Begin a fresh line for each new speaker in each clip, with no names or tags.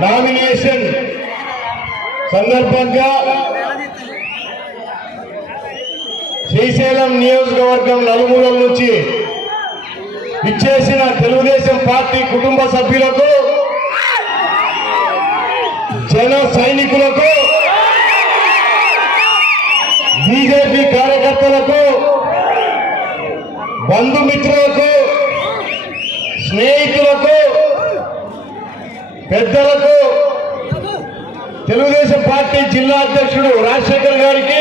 Nomination సందర్భంగా శ్రీశైలం నియోజకవర్గం నలుమూలల నుంచి ఇచ్చేసిన తెలుగుదేశం పార్టీ కుటుంబ సభ్యులకు జన సైనికులకు బీజేపీ కార్యకర్తలకు బంధుమిత్రులకు స్నేహితులకు పెద్దలకు తెలుగుదేశం పార్టీ జిల్లా అధ్యక్షుడు రాజశేఖర్ గారికి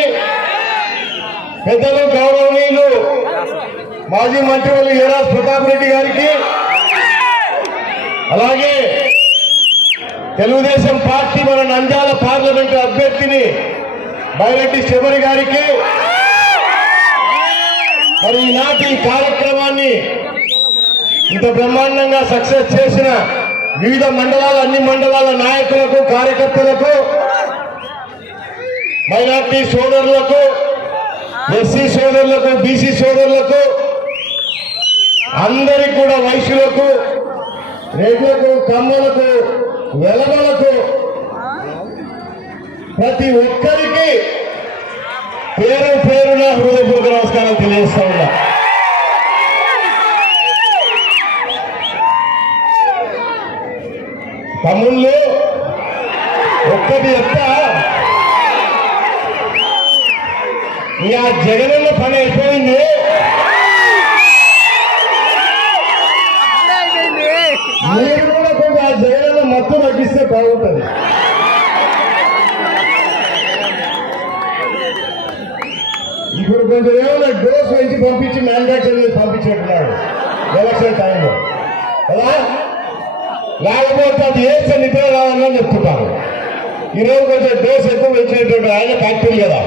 పెద్దలు గౌరవనీయులు మాజీ మంత్రివర్యులు యువరాజ్ ప్రతాప్ రెడ్డి గారికి అలాగే తెలుగుదేశం పార్టీ మన నంద్యాల పార్లమెంటు అభ్యర్థిని బైరెడ్డి శబరి గారికి మరి ఈనాటి కార్యక్రమాన్ని ఇంత బ్రహ్మాండంగా సక్సెస్ చేసిన వివిధ మండలాల అన్ని మండలాల నాయకులకు కార్యకర్తలకు మైనార్టీ సోదరులకు ఎస్సీ సోదరులకు బీసీ సోదరులకు అందరికి కూడా వయసులకు రెడ్లకు కమ్మలకు వెలమలకు ప్రతి ఒక్కరికి పేరు పేరున హృదయపూర్వక నమస్కారం తెలియజేస్తా ఉన్నా. తమ్ముళ్ళు ఒక్కటి చెప్తా. ఇక జగనన్న పని అయిపోయింది. మీరు కూడా కొంచెం ఆ జగనన్న మత్తు తగ్గిస్తే బాగుంటుంది. ఇప్పుడు కొంచెం ఏమైనా డోస్ వేసి పంపించి మ్యానుఫ్యాక్చరింగ్ పంపించేట్టున్నాడు ఎలక్షన్ టైంలో కదా? లేకపోతే అది ఏ నిద్ర రావాలని చెప్తున్నారు ఈరోజు కొంచెం డోస్ ఎక్కువ పెంచినటువంటి ఆయన ఫ్యాక్టరీ కదా.